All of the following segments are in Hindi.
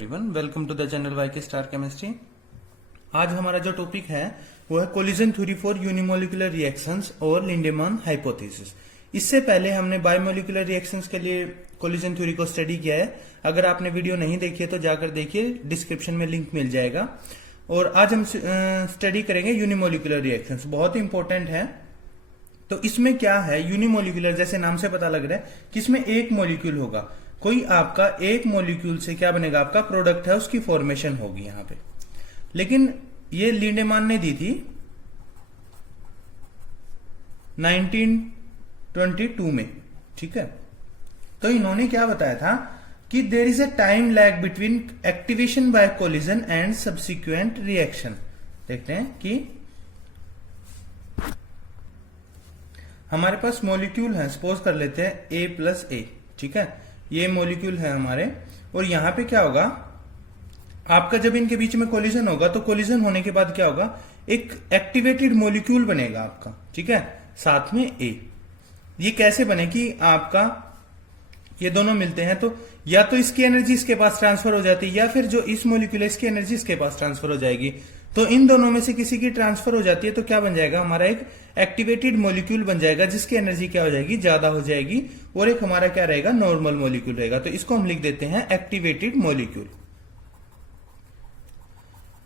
Everyone, welcome to the channel YK star chemistry. आज हमारा जो टॉपिक है वो है collision theory for unimolecular reactions और लिंडेमान हाइपोथेसिस। इससे पहले हमने बायोमोलिकुलर रिएक्शंस के लिए कोलिजन थ्योरी को स्टडी किया है। अगर आपने वीडियो नहीं देखी है तो जाकर देखिए, डिस्क्रिप्शन में लिंक मिल जाएगा। और आज हम स्टडी करेंगे यूनिमोलिकुलर रिएक्शंस, बहुत ही इंपॉर्टेंट है। तो इसमें क्या है, यूनिमोलिकुलर जैसे नाम से पता लग रहा है कि इसमें एक मॉलिक्यूल होगा। कोई आपका एक मॉलिक्यूल से क्या बनेगा, आपका प्रोडक्ट है, उसकी फॉर्मेशन होगी यहां पे। लेकिन ये लिंडेमान ने दी थी 1922 में, ठीक है। तो इन्होंने क्या बताया था कि there is a time lag between activation by collision and subsequent reaction. देखते हैं कि हमारे पास मॉलिक्यूल है, सपोज कर लेते हैं A+A, ठीक है। ये मॉलिक्यूल है हमारे, और यहां पे क्या होगा, आपका जब इनके बीच में कोलिजन होगा तो कोलिजन होने के बाद क्या होगा, एक एक्टिवेटेड मॉलिक्यूल बनेगा आपका, ठीक है, साथ में A। ये कैसे बने कि आपका ये दोनों मिलते हैं तो या तो इसकी एनर्जी इसके पास ट्रांसफर हो जाती है, या फिर जो इस मॉलिक्यूल है इसकी एनर्जी इसके पास ट्रांसफर हो जाएगी। तो इन दोनों में से किसी की ट्रांसफर हो जाती है तो क्या बन जाएगा, हमारा एक एक्टिवेटेड मॉलिक्यूल बन जाएगा, जिसकी एनर्जी क्या हो जाएगी, ज्यादा हो जाएगी, और एक हमारा क्या रहेगा, नॉर्मल मॉलिक्यूल रहेगा। तो इसको हम लिख देते हैं एक्टिवेटेड मॉलिक्यूल।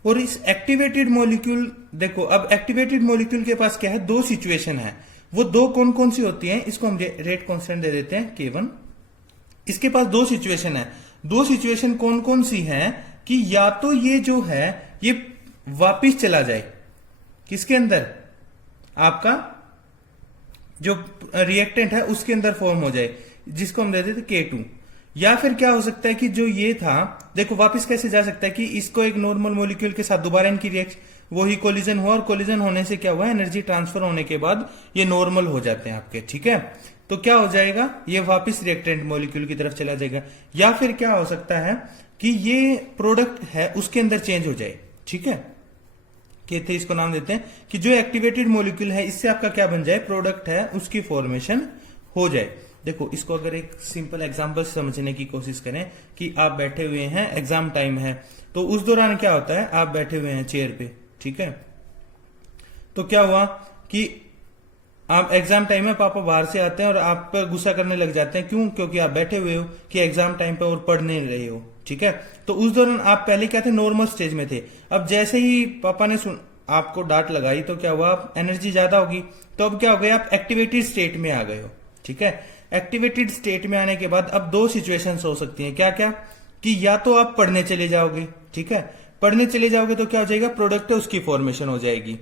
और इस एक्टिवेटेड मॉलिक्यूल, देखो अब एक्टिवेटेड मॉलिक्यूल के पास क्या है, दो सिचुएशन है। वो दो कौन कौन सी होती हैं, इसको हम रेट कांस्टेंट दे देते हैं K1। इसके पास दो सिचुएशन है। दो सिचुएशन कौन कौन सी हैं कि या तो ये जो है ये वापिस चला जाए किसके अंदर, आपका जो रिएक्टेंट है उसके अंदर फॉर्म हो जाए, जिसको हम दे देते K2। या फिर क्या हो सकता है कि जो ये था, देखो वापिस कैसे जा सकता है कि इसको एक नॉर्मल मॉलिक्यूल के साथ दोबारा इनकी रिएक्शन, वही कोलिजन हुआ, और कोलिजन होने से क्या हुआ, एनर्जी ट्रांसफर होने के बाद ये नॉर्मल हो जाते हैं आपके, ठीक है। तो क्या हो जाएगा, ये वापिस रिएक्टेंट मॉलिक्यूल की तरफ चला जाएगा। या फिर क्या हो सकता है कि ये प्रोडक्ट है उसके अंदर चेंज हो जाए, ठीक है। कहते हैं, इसको नाम देते हैं कि जो एक्टिवेटेड मॉलिक्यूल है इससे आपका क्या बन जाए, प्रोडक्ट है उसकी फॉर्मेशन हो जाए। देखो इसको अगर एक सिंपल एग्जांपल समझने की कोशिश करें कि आप बैठे हुए हैं, एग्जाम टाइम है, तो उस दौरान क्या होता है, आप बैठे हुए हैं चेयर पे, ठीक है। तो क्या हुआ कि आप एग्जाम टाइम में पापा बाहर से आते हैं और आप पर गुस्सा करने लग जाते हैं, क्यों, क्योंकि आप बैठे हुए हो कि एग्जाम टाइम पे और पढ़ नहीं रहे हो, ठीक है। तो उस दौरान आप पहले क्या थे, नॉर्मल स्टेज में थे। अब जैसे ही पापा ने आपको डांट लगाई तो क्या हुआ, एनर्जी ज्यादा होगी, तो अब क्या हो गया, आप एक्टिवेटेड स्टेट में आ गए हो, ठीक है। एक्टिवेटेड स्टेट में आने के बाद अब दो सिचुएशंस हो सकती हैं, क्या क्या, कि या तो आप पढ़ने चले जाओगे, ठीक है, पढ़ने चले जाओगे तो क्या हो जाएगा, प्रोडक्ट है उसकी फॉर्मेशन हो जाएगी।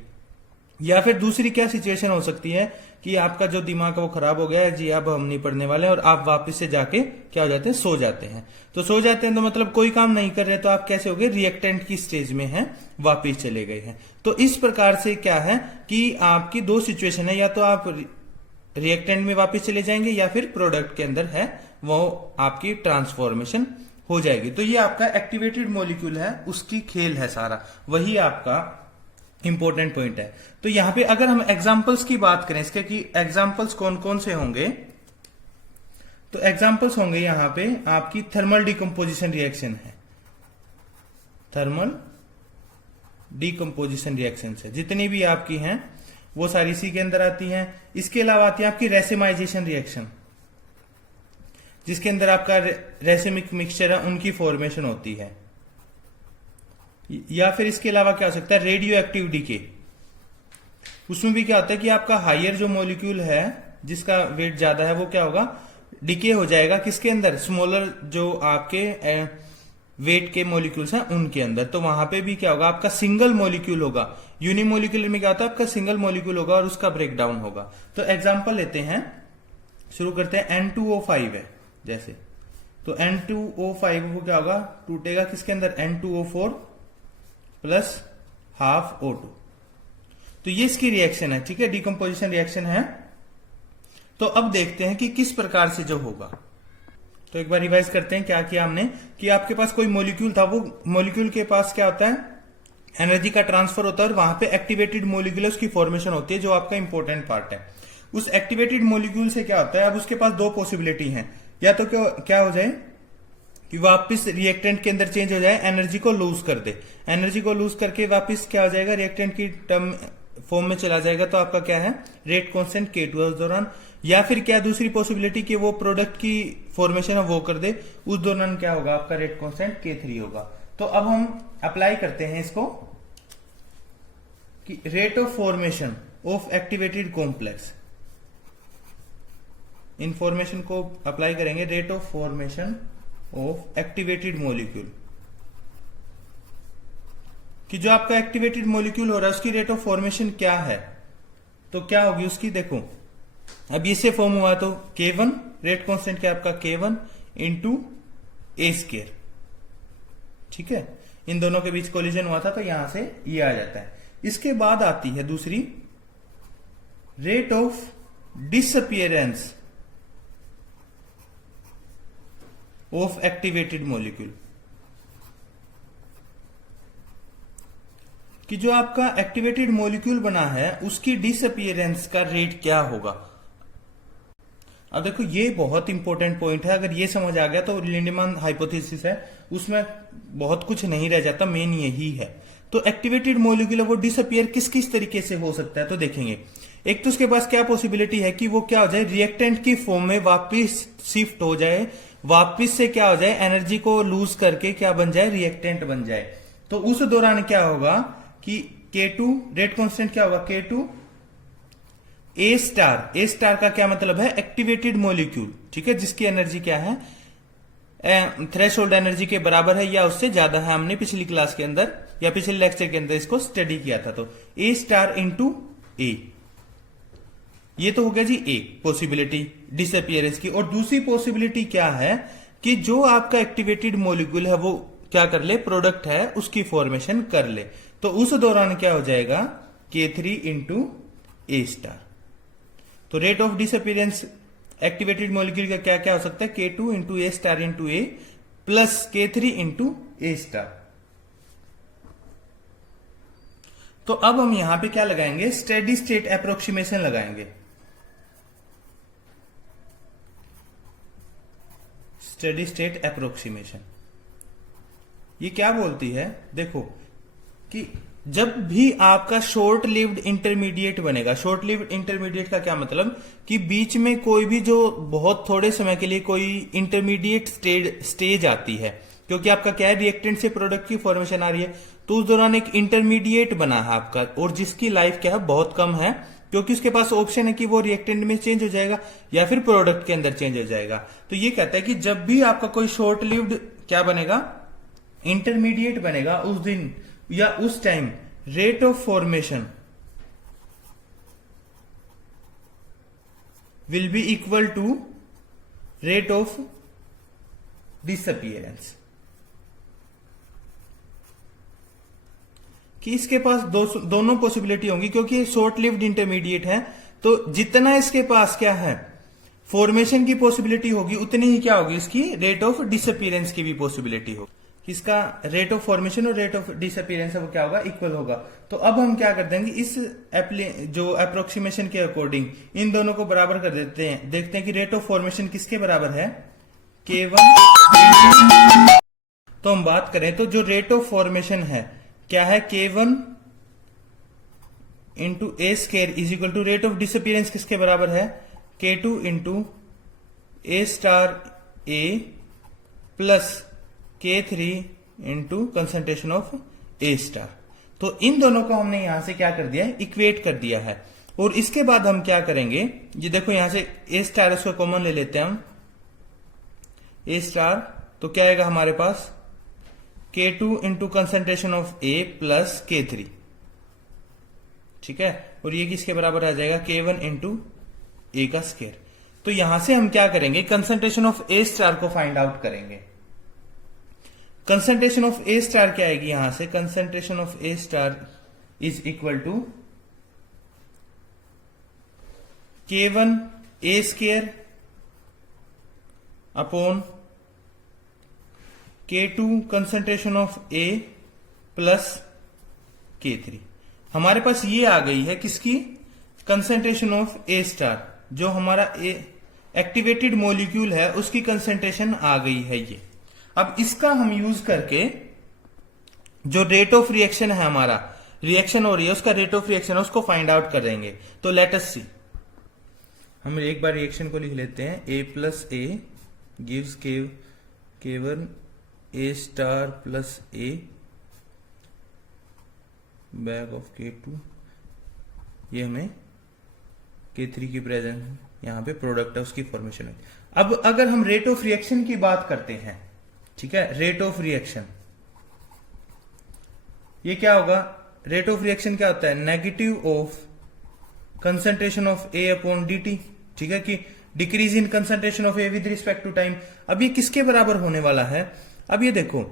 या फिर दूसरी क्या सिचुएशन हो सकती है कि आपका जो दिमाग है वो खराब हो गया है जी, अब हम नहीं पढ़ने वाले, और आप वापस से जाके क्या हो जाते हैं, सो जाते हैं। तो सो जाते हैं तो मतलब कोई काम नहीं कर रहे, तो आप कैसे हो गए, रिएक्टेंट की स्टेज में हैं, वापिस चले गए हैं। तो इस प्रकार से क्या है कि आपकी दो सिचुएशन है, या तो आप रिएक्टेंट में वापस चले जाएंगे या फिर प्रोडक्ट के अंदर है वो आपकी ट्रांसफॉर्मेशन हो जाएगी। तो ये आपका एक्टिवेटेड मॉलिक्यूल है, उसकी खेल है सारा, वही आपका इंपॉर्टेंट पॉइंट है। तो यहां पे अगर हम एग्जांपल्स की बात करें इसके कि एग्जांपल्स कौन कौन से होंगे, तो एग्जांपल्स होंगे यहां पे आपकी थर्मल डिकम्पोजिशन रिएक्शन है, थर्मल डिकम्पोजिशन रिएक्शन है, जितनी भी आपकी हैं वो सारी इसी के अंदर आती हैं। इसके अलावा आती है आपकी रेसिमाइजेशन रिएक्शन, जिसके अंदर आपका रेसिमिक मिक्सचर है उनकी फॉर्मेशन होती है। या फिर इसके अलावा क्या हो सकता है, रेडियो एक्टिव डीके, उसमें भी क्या होता है कि आपका हायर जो मॉलिक्यूल है जिसका वेट ज्यादा है वो क्या होगा, डीके हो जाएगा किसके अंदर, स्मॉलर जो आपके वेट के मॉलिक्यूल्स हैं उनके अंदर। तो वहां पे भी क्या होगा, आपका सिंगल मॉलिक्यूल होगा। यूनिमोलिक्यूलर में क्या होता है, आपका सिंगल मॉलिक्यूल होगा और उसका ब्रेकडाउन होगा। तो एग्जांपल लेते हैं, शुरू करते हैं, N2O5 है जैसे, तो N2O5 को क्या होगा, टूटेगा किसके अंदर, N2O4 प्लस हाफ O2। तो ये इसकी रिएक्शन है, ठीक है, डिकम्पोजिशन रिएक्शन है। तो अब देखते हैं कि किस प्रकार से जो होगा। तो एक बार रिवाइज करते हैं क्या किया हमने, कि आपके पास कोई मॉलिक्यूल था, वो मॉलिक्यूल के पास क्या होता है, एनर्जी का ट्रांसफर होता है, और वहां पे एक्टिवेटेड मॉलिक्यूल की फॉर्मेशन होती है, जो आपका इंपॉर्टेंट पार्ट है। उस एक्टिवेटेड मॉलिक्यूल से क्या होता है, अब उसके पास दो पॉसिबिलिटी हैं, या तो क्या हो जाए कि वापस रिएक्टेंट के अंदर चेंज हो जाए, एनर्जी को लूज कर दे। एनर्जी को लूज करके वापस क्या हो जाएगा, रिएक्टेंट की टर्म फॉर्म में चला जाएगा। तो आपका क्या है, रेट कांस्टेंट K2 है उस दौरान। या फिर क्या दूसरी पॉसिबिलिटी कि वो प्रोडक्ट की फॉर्मेशन है वो कर दे, उस दौरान क्या होगा, आपका रेट कांस्टेंट K3 होगा। तो अब हम अप्लाई करते हैं इसको कि rate of formation of activated complex, information को अप्लाई करेंगे, rate of formation of activated molecule, कि जो आपका एक्टिवेटेड मॉलिक्यूल हो रहा है उसकी रेट ऑफ फॉर्मेशन क्या है। तो क्या होगी उसकी, देखो अब इससे फॉर्म हुआ तो K1, रेट कांस्टेंट क्या आपका K1 इंटू ए स्क्वायर, ठीक है। इन दोनों के बीच कोलिजन हुआ था तो यहां से ये आ जाता है। इसके बाद आती है दूसरी, rate of disappearance of activated molecule, कि जो आपका एक्टिवेटेड मॉलिक्यूल बना है उसकी डिसअपियरेंस का रेट क्या होगा। अब देखो ये बहुत इंपॉर्टेंट पॉइंट है, अगर ये समझ आ गया तो लिंडमैन हाइपोथेसिस है उसमें बहुत कुछ नहीं रह जाता, मेन यही है। तो एक्टिवेटेड मॉलिक्यूल वो डिसअपियर किस किस तरीके से हो सकता है, तो देखेंगे। एक तो उसके पास क्या पॉसिबिलिटी है कि वो क्या हो जाए, रिएक्टेंट की फॉर्म में वापिस शिफ्ट हो जाए, वापिस से क्या हो जाए, एनर्जी को लूज करके क्या बन जाए, रिएक्टेंट बन जाए। तो उस दौरान क्या होगा कि K2, रेट कांस्टेंट क्या होगा K2 ए स्टार का क्या मतलब है, एक्टिवेटेड मॉलिक्यूल, ठीक है, जिसकी एनर्जी क्या है, थ्रेशोल्ड एनर्जी के बराबर है या उससे ज्यादा है। हमने पिछली क्लास के अंदर या पिछले लेक्चर के अंदर इसको स्टडी किया था। तो ए स्टार इंटू ए, ये तो हो गया जी ए पॉसिबिलिटी डिसअपियरेंस की। और दूसरी पॉसिबिलिटी क्या है कि जो आपका एक्टिवेटेड मॉलिक्यूल है वो क्या कर ले, प्रोडक्ट है उसकी फॉर्मेशन कर ले। तो उस दौरान क्या हो जाएगा, K3 इंटू ए स्टार। तो rate of disappearance activated molecule का क्या क्या हो सकता है, K2 into A star into A plus K3 into A star. तो अब हम यहां पे क्या लगाएंगे, स्टेडी स्टेट अप्रोक्सीमेशन लगाएंगे। स्टेडी स्टेट अप्रोक्सीमेशन ये क्या बोलती है, देखो कि जब भी आपका शॉर्ट लिव्ड इंटरमीडिएट बनेगा, शॉर्ट लिव्ड इंटरमीडिएट का क्या मतलब कि बीच में कोई भी जो बहुत थोड़े समय के लिए कोई इंटरमीडिएट स्टेज आती है, क्योंकि आपका क्या है, रिएक्टेंट से प्रोडक्ट की फॉर्मेशन आ रही है, तो उस दौरान एक इंटरमीडिएट बना है आपका, और जिसकी लाइफ क्या है, बहुत कम है, क्योंकि उसके पास ऑप्शन है कि वो रिएक्टेंट में चेंज हो जाएगा या फिर प्रोडक्ट के अंदर चेंज हो जाएगा। तो ये कहता है कि जब भी आपका कोई शॉर्ट लिव्ड क्या बनेगा, इंटरमीडिएट बनेगा, उस दिन या उस time rate of formation will be equal to rate of disappearance, कि इसके पास दोनों पॉसिबिलिटी होंगी, क्योंकि ये शॉर्ट लिव्ड इंटरमीडिएट है। तो जितना इसके पास क्या है, फॉर्मेशन की पॉसिबिलिटी होगी, उतनी ही क्या होगी, इसकी रेट ऑफ डिसअपियरेंस की भी पॉसिबिलिटी होगी। इसका रेट ऑफ फॉर्मेशन और रेट ऑफ डिसअपियरेंस है वो क्या होगा, इक्वल होगा। तो अब हम क्या कर देंगे, इस जो अप्रोक्सीमेशन के अकॉर्डिंग इन दोनों को बराबर कर देते हैं। देखते हैं कि रेट ऑफ फॉर्मेशन किसके बराबर है, K1। तो हम बात करें तो जो रेट ऑफ फॉर्मेशन है क्या है, K1 into A square is equal to rate of disappearance किसके बराबर है, K2 into A star A plus K3 into concentration of A star. तो इन दोनों को हमने यहां से क्या कर दिया है, इक्वेट कर दिया है। और इसके बाद हम क्या करेंगे, ये देखो यहां से ए स्टार उसको कॉमन ले लेते हैं हम, ए स्टार, तो क्या आएगा हमारे पास K2 into concentration of A plus K3, ठीक है। और ये किसके बराबर आ जाएगा, K1 इंटू ए का स्क्वायर। तो यहां से हम क्या करेंगे, कंसंट्रेशन ऑफ ए स्टार को फाइंड आउट करेंगे। कंसंट्रेशन ऑफ ए स्टार क्या आएगी यहां से, concentration of A star is equal to K1 A square upon K2 concentration of A plus K3। हमारे पास ये आ गई है किसकी, कंसंट्रेशन ऑफ ए स्टार, जो हमारा एक्टिवेटेड मॉलिक्यूल है उसकी कंसंट्रेशन आ गई है ये। अब इसका हम यूज करके जो रेट ऑफ रिएक्शन है, हमारा रिएक्शन हो रही है उसका रेट ऑफ रिएक्शन है, उसको फाइंड आउट कर देंगे। तो लेट अस सी, हम एक बार रिएक्शन को लिख लेते हैं। a plus A gives K1 A star plus A back of K2, ये हमें K3 की प्रेजेंस यहां पे प्रोडक्ट है उसकी फॉर्मेशन है। अब अगर हम रेट ऑफ रिएक्शन की बात करते हैं, ठीक है, रेट ऑफ रिएक्शन ये क्या होगा? रेट ऑफ रिएक्शन क्या होता है? Negative of concentration of A upon dt, ठीक है, कि decrease in concentration of A with respect to time. अब ये किसके बराबर होने वाला है? अब ये देखो,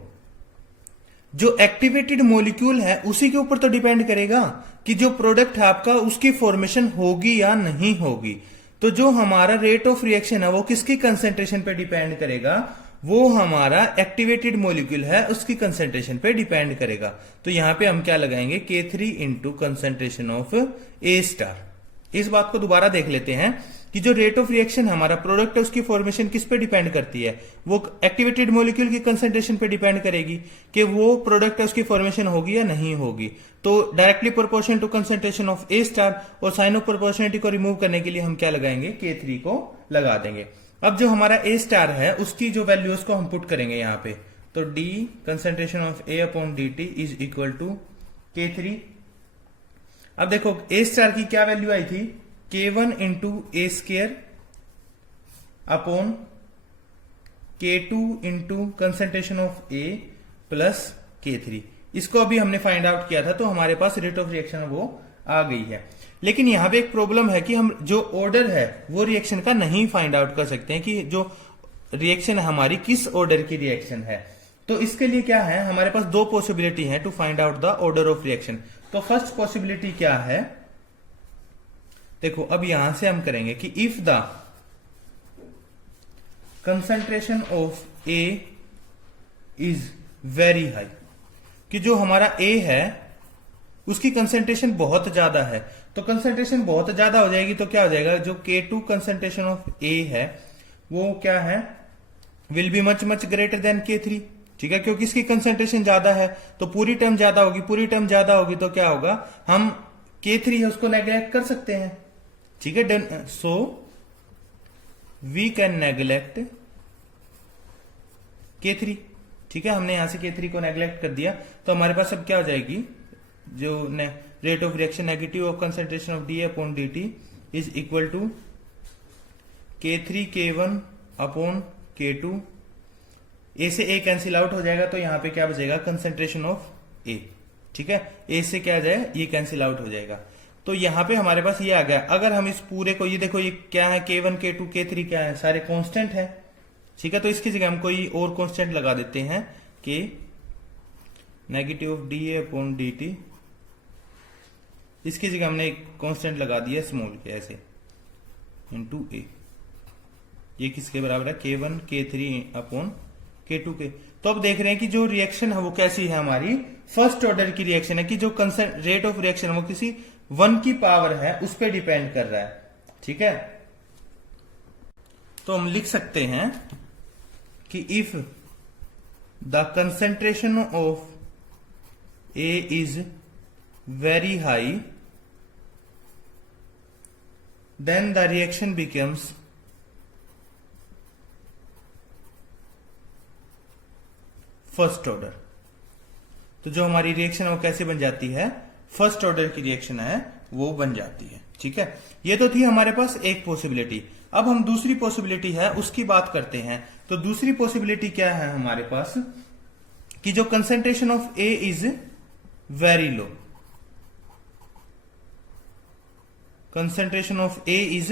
जो एक्टिवेटेड मॉलिक्यूल है उसी के ऊपर तो डिपेंड करेगा कि जो प्रोडक्ट है आपका उसकी फॉर्मेशन होगी या नहीं होगी। तो जो हमारा रेट ऑफ रिएक्शन है वो किसकी कंसेंट्रेशन पे डिपेंड करेगा? वो हमारा एक्टिवेटेड मॉलिक्यूल है उसकी कंसेंट्रेशन पे डिपेंड करेगा। तो यहां पे हम क्या लगाएंगे? K3 into concentration of A star. इस बात को दोबारा देख लेते हैं कि जो रेट ऑफ रिएक्शन हमारा प्रोडक्ट है उसकी फॉर्मेशन किस पे डिपेंड करती है? वो एक्टिवेटेड मॉलिक्यूल की कंसेंट्रेशन पे डिपेंड करेगी कि वो प्रोडक्ट है उसकी फॉर्मेशन होगी या नहीं होगी। तो directly proportional to concentration of A star, और साइन ऑफ प्रोपोर्शनलिटी को रिमूव करने के लिए हम क्या लगाएंगे? K3 को लगा देंगे। अब जो हमारा A स्टार है उसकी जो वैल्यूज को हम पुट करेंगे यहां पे, तो D concentration of A upon dt is equal to K3। अब देखो A स्टार की क्या वैल्यू आई थी? K1 into A square upon K2 into concentration of A plus K3। इसको अभी हमने फाइंड आउट किया था, तो हमारे पास रेट ऑफ रिएक्शन वो आ गई है। लेकिन यहां पे एक प्रॉब्लम है कि हम जो ऑर्डर है वो रिएक्शन का नहीं फाइंड आउट कर सकते हैं कि जो रिएक्शन है हमारी किस ऑर्डर की रिएक्शन है। तो इसके लिए क्या है, हमारे पास दो पॉसिबिलिटी है to find out the order of reaction. तो फर्स्ट पॉसिबिलिटी क्या है? देखो अब यहां से हम करेंगे कि if the concentration of A is very high, कि जो हमारा A है उसकी कंसंट्रेशन बहुत ज्यादा है। तो कंसंट्रेशन बहुत ज्यादा हो जाएगी तो क्या हो जाएगा? जो K2 कंसंट्रेशन ऑफ A है वो क्या है? Will be much much greater than K3, ठीक है, क्योंकि इसकी कंसंट्रेशन ज्यादा है तो पूरी टर्म ज्यादा होगी। पूरी टर्म ज्यादा होगी तो क्या होगा? हम K3 है उसको नेग्लेक्ट कर सकते हैं, ठीक है। सो वी कैन नेग्लेक्ट K3, ठीक है। हमने यहां से K3 को नेग्लेक्ट कर दिया तो हमारे पास अब क्या हो जाएगी? जो rate of reaction negative of concentration of DA upon dt is equal to K3 K1 अपॉन K2। A से A कैंसिल आउट हो जाएगा तो यहां पे क्या बचेगा? कंसेंट्रेशन ऑफ A, ठीक है। A से क्या आ जाए? ये कैंसिल आउट हो जाएगा। तो यहां पे हमारे पास ये आ गया। अगर हम इस पूरे को, ये देखो ये क्या है? K1 K2 K3 क्या है? सारे कांस्टेंट है, ठीक है। तो इसकी जगह हम कोई और कांस्टेंट लगा देते हैं कि negative of DA upon dt, इसकी जगह हमने एक कांस्टेंट लगा दिया स्मॉल के ऐसे इंटू A। ये किसके बराबर है? K1 K3 अपॉन K2 के। तो अब देख रहे हैं कि जो रिएक्शन है वो कैसी है? हमारी फर्स्ट ऑर्डर की रिएक्शन है कि जो रेट ऑफ रिएक्शन है वो किसी 1 की पावर है उस पर डिपेंड कर रहा है, ठीक है। तो हम लिख सकते हैं कि if the concentration of A is very high, then the reaction becomes first order. तो जो हमारी रिएक्शन है वो कैसे बन जाती है? फर्स्ट ऑर्डर की रिएक्शन है वो बन जाती है, ठीक है। ये तो थी हमारे पास एक पॉसिबिलिटी। अब हम दूसरी पॉसिबिलिटी है उसकी बात करते हैं। तो दूसरी पॉसिबिलिटी क्या है हमारे पास? कि जो concentration of A is very low, concentration of A is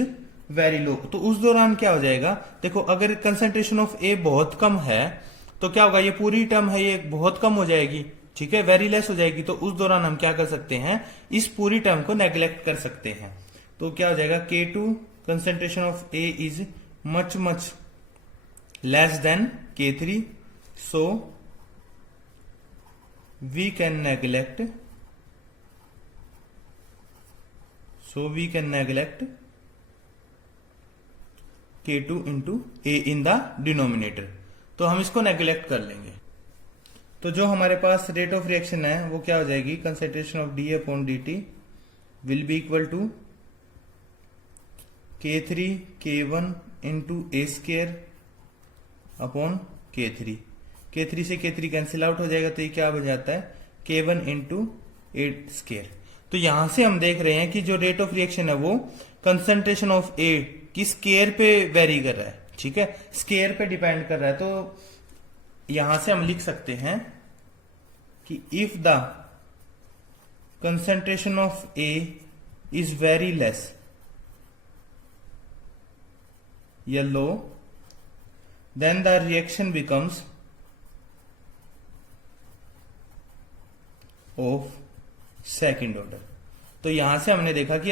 very low. तो उस दौरान क्या हो जाएगा? देखो अगर कंसेंट्रेशन ऑफ A बहुत कम है तो क्या होगा? ये पूरी टर्म है ये बहुत कम हो जाएगी, ठीक है, वेरी लेस हो जाएगी। तो उस दौरान हम क्या कर सकते हैं? इस पूरी टर्म को नेग्लेक्ट कर सकते हैं। तो क्या हो जाएगा? K2 concentration of A is much much less than K3, so we can neglect K2 into A in the denominator। तो हम इसको नेग्लेक्ट कर लेंगे। तो जो हमारे पास रेट ऑफ रिएक्शन है वो क्या हो जाएगी, concentration of D upon D T will be equal to K3 K1 into A square upon K3। K3 से K3 कैंसिल आउट हो जाएगा, तो ये क्या बन जाता है K1 इंटू ए स्केयर। तो यहां से हम देख रहे हैं कि जो रेट ऑफ रिएक्शन है वो कंसंट्रेशन ऑफ ए की स्केयर पे वेरी कर रहा है, ठीक है, स्केयर पे डिपेंड कर रहा है। तो यहां से हम लिख सकते हैं कि if the concentration of A is very less या लो, then the reaction becomes of second order। तो यहां से हमने देखा कि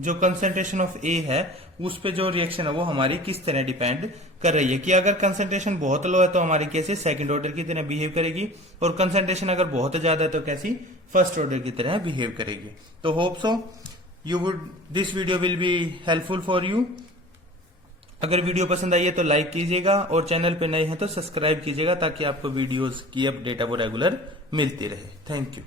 जो कंसंट्रेशन ऑफ ए है उस पे जो रिएक्शन है वो हमारी किस तरह डिपेंड कर रही है, कि अगर कंसंट्रेशन बहुत लो है तो हमारी कैसे सेकंड ऑर्डर की तरह बिहेव करेगी, और कंसंट्रेशन अगर बहुत ज्यादा है तो कैसी फर्स्ट ऑर्डर की तरह बिहेव करेगी। तो hope so this video will be helpful for you. अगर वीडियो पसंद आई है तो लाइक कीजिएगा, और चैनल पे नए हैं तो सब्सक्राइब कीजिएगा ताकि आपको वीडियोस की अपडेट है वो रेगुलर मिलती रहे। Thank you.